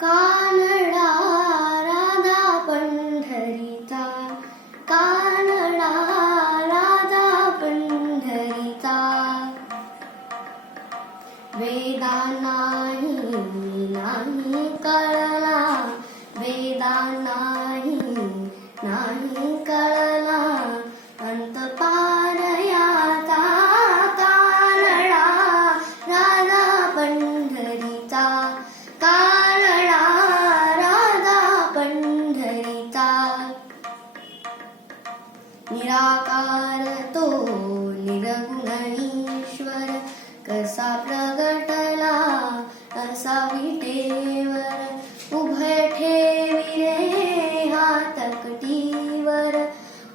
कानडा राधा पंढरीचा कानडा राधा पंढरीचा. वेदा नाही नाही कळला वेदा नाही नाही कळला. निराकार तो निरगुणईश्वर कसा प्रगटला असा विटेवर उभय ठेविले हा तकटीवर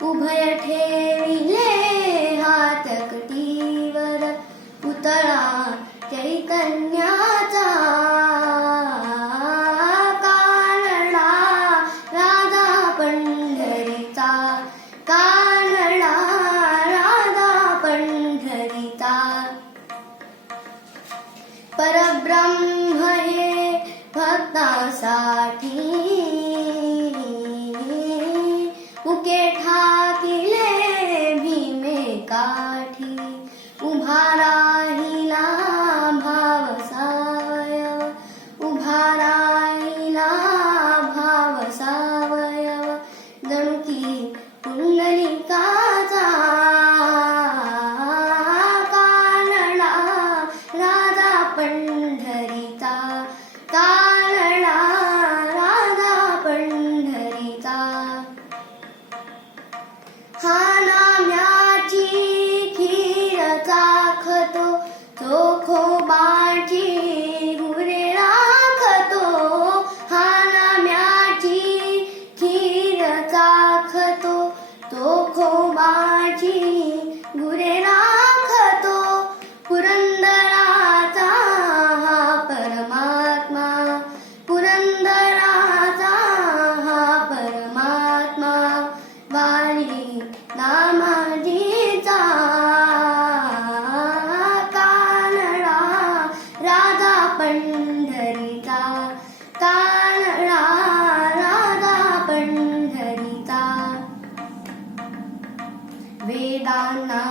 उभय ठेविले हा तकटीवर पुतळा चैतन्या ब्रह्म हे भक्तासाठी. उके ठाकिले भीमे काठी. उभा राहिला भावसावयव उभा राहिला भाव सावयव जणू की पुंडलिकाचा खीर चाखतो चोखोबाची गुरे राखतो पुरंदराचा हा परमात्मा पुरंदराचा हा परमात्मा वारी नामाजीचा कानडा राधा पंढरीचा वेदा